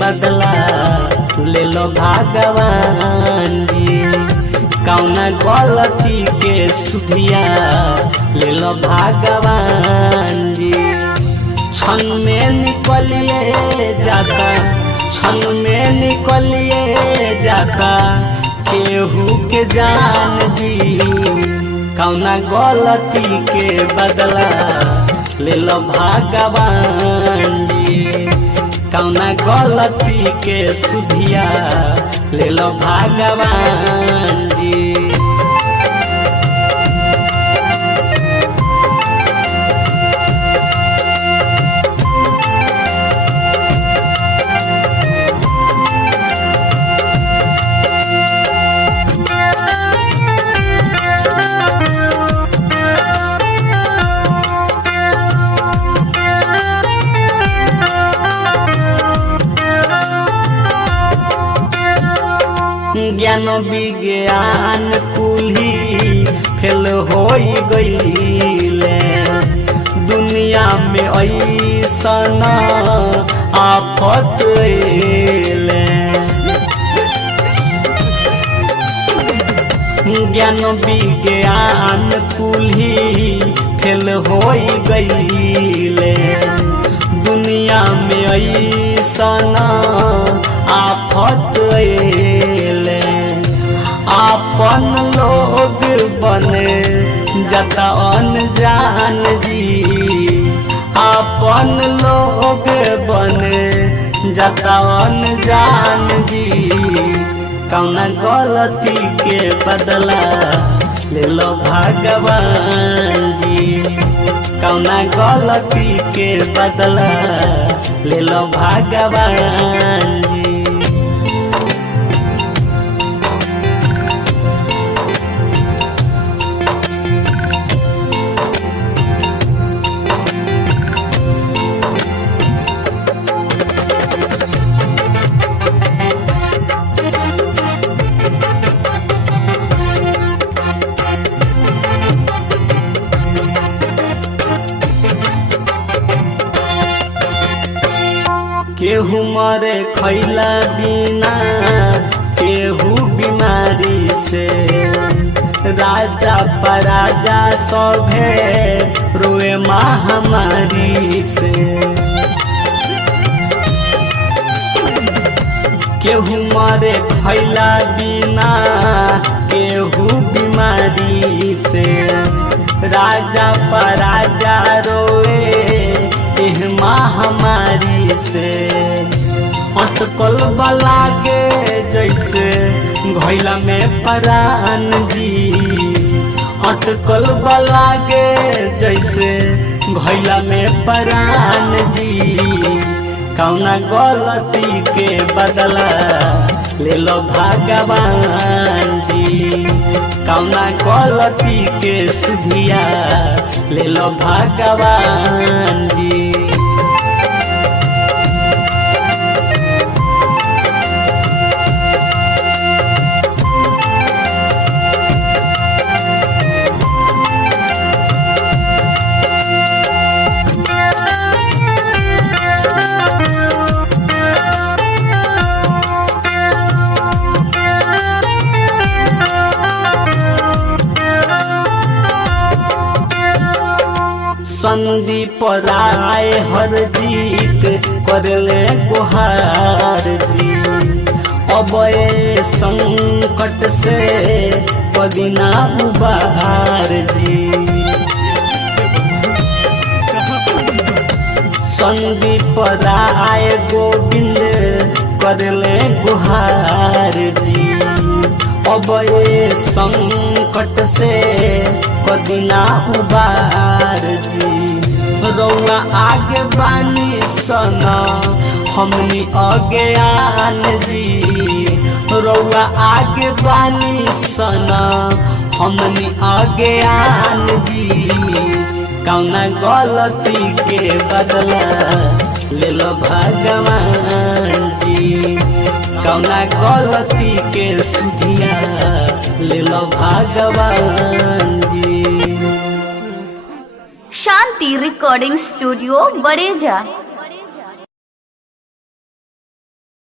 बदला ले लो भगवान जी। कौना गलती के सुधिया ले लो भगवान जी। क्षण में निकलिए जाता, क्षण में निकलिए जाता केहू के जान जी। कौना गलती के बदला ले लो भगवान जी। कौना गलती के सुधिया ले लो भगवान जी। ज्ञान विज्ञान कुली फेल हो गईले। दुनिया में ऐसन आफत अइले। ज्ञान विज्ञान कुली फेल हो गईले। दुनिया में ऐसन आफत अइले। आपन लोग बने जाता अनजान जी। आपन लोग बने जाता अनजान जी। कौना गलती के बदला ले लो भगवान जी। कौना गलती के बदला ले लो भगवान जी। केहू मरे खैला बिना, केहू बीमारी से। राजा पराजा सभे रोए महामारी से। केहू मरे खैला बिना, केहू बीमारी से। राजा पराजा रोए एह महामारी से। अटकल बलागे जैसे घैला में परान जी। अटकल बलागे जैसे घैला में परान जी। कौना गलती के बदला ले लो भगवान जी। कौना गलती के सुधिया ले लो भगवान जी। संदीप राय हर जीत करले गुहार जी। अब ए संकट से पदिना उबार जी। संदीप राय गोविंद करले गुहार जी। अब ए संकट से पदिना उबार जी। रौआ आगे बानी सना हमनी अज्ञान जी। रौआ आगे बानी सना हमनी अज्ञान जी। कौना गलती के बदला ले लो भगवान जी। कौना गलती के सुधिया ले लो भगवान जी। शांति रिकॉर्डिंग स्टूडियो बड़ेजा।